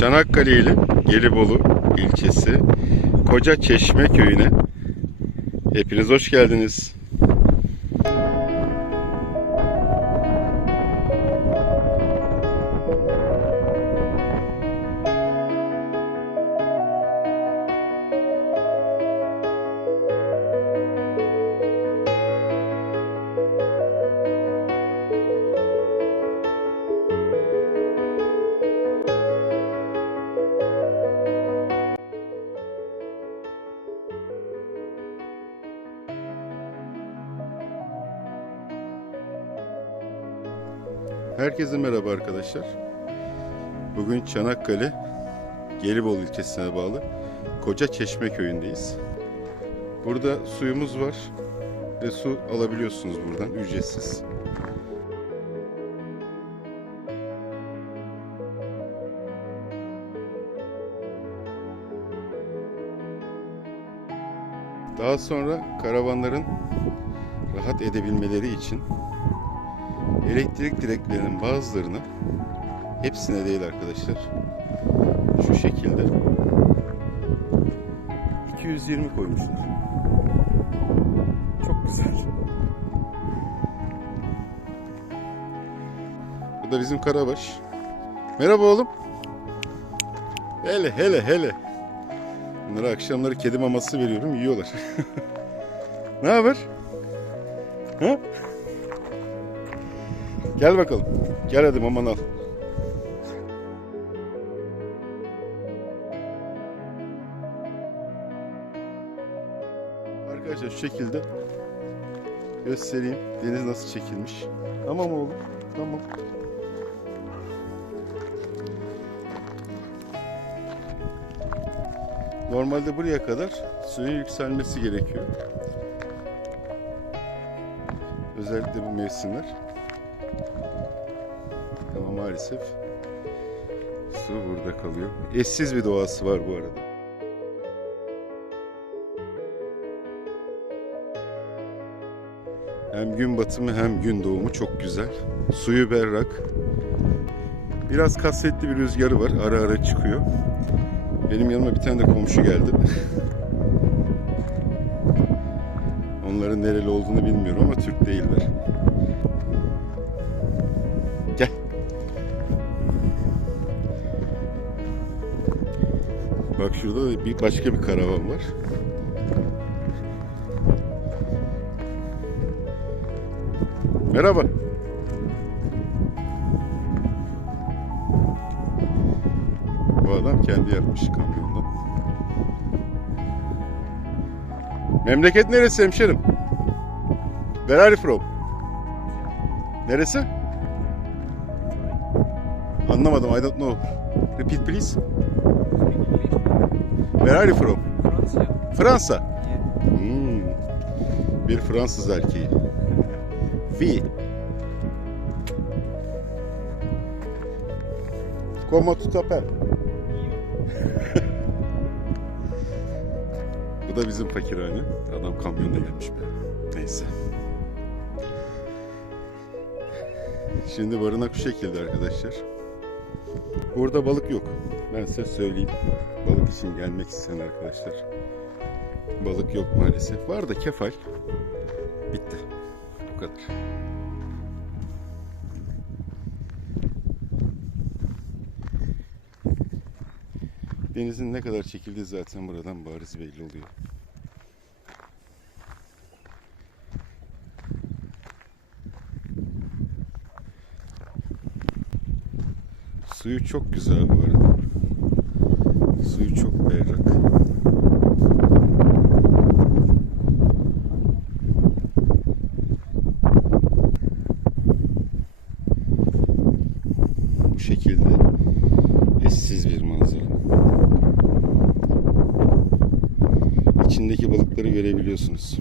Çanakkale ili Gelibolu ilçesi Koca Çeşme köyüne hepiniz hoş geldiniz. Herkese merhaba arkadaşlar. Bugün Çanakkale Gelibolu ilçesine bağlı Koca Çeşme köyündeyiz. Burada suyumuz var ve su alabiliyorsunuz buradan ücretsiz. Daha sonra karavanların rahat edebilmeleri için elektrik direklerinin bazılarını hepsine değil arkadaşlar şu şekilde 220 koymuşlar. Çok güzel. Bu da bizim Karabaş. Merhaba oğlum. Hele hele hele. Bunlara akşamları kedi maması veriyorum yiyorlar. ne haber? Ha? Gel bakalım. Gel hadi maman al. Arkadaşlar şu şekilde göstereyim. Deniz nasıl çekilmiş. Tamam oğlum. Tamam. Normalde buraya kadar suyun yükselmesi gerekiyor. Özellikle bu mevsimler. Ama maalesef su burada kalıyor. Eşsiz bir doğası var bu arada. Hem gün batımı hem gün doğumu çok güzel. Suyu berrak. Biraz kasvetli bir rüzgarı var. Ara ara çıkıyor. Benim yanıma bir tane de komşu geldi. Onların nereli olduğunu bilmiyorum ama Türk değiller. Bak şurada da bir başka bir karavan var. Merhaba. Bu adam kendi yapmış kamyondan. Memleket neresi hemşerim? Where are you from? Neresi? Anlamadım. I don't know. Repeat please. Where are you from? Fransa. Fransa. Yeah. Hmm. Bir Fransız erkeği. Fi. Comment tu t'appelles? Bu da bizim fakirhane. Adam kamyonda gelmiş be. Neyse. Şimdi barınak şu şekilde arkadaşlar. Burada balık yok. Ben size söyleyeyim. Balık için gelmek isteyen arkadaşlar. Balık yok maalesef. Var da kefal. Bitti. Bu kadar. Denizin ne kadar çekildiği zaten buradan bariz belli oluyor. Suyu çok güzel bu arada. Suyu çok berrak. Bu şekilde eşsiz bir manzara. İçindeki balıkları görebiliyorsunuz.